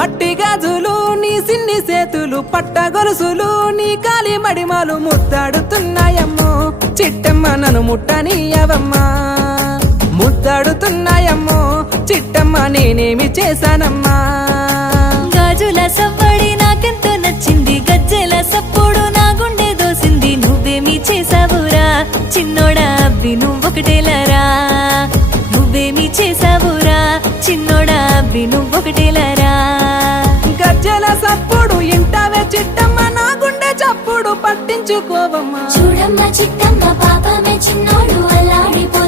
మట్టి గాజులు నీ సిన్ని సేతులు పట్ట గొలుసులు నీ కాలి మడిమాలు ముద్దాడుతున్నాయమ్మో చిట్టమ్మ నన్ను ముట్టనీయవమ్మా ముద్దాడుతున్నాయమ్మో చిట్టమ్మ నేనేమి చేశానమ్మా గాజుల సవ్వడి నాకెంతో నచ్చింది గజ్జెల సప్పుడు నా గుండె దోసింది నువ్వేమి చేసావురా చిన్నోడా అబ్బి నువ్వొకటేలరా నువ్వేమి చేసావురా చిన్నోడా అబ్బి నువ్వొకటేలరా గజ్జెల సప్పుడు ఇంటావే చిట్టమ్మ నా గుండె చప్పుడు పట్టించుకోవమ్మా చూడమ్మ చిట్టమ్మ పాపమే చిన్నోడు అల్లాడిపో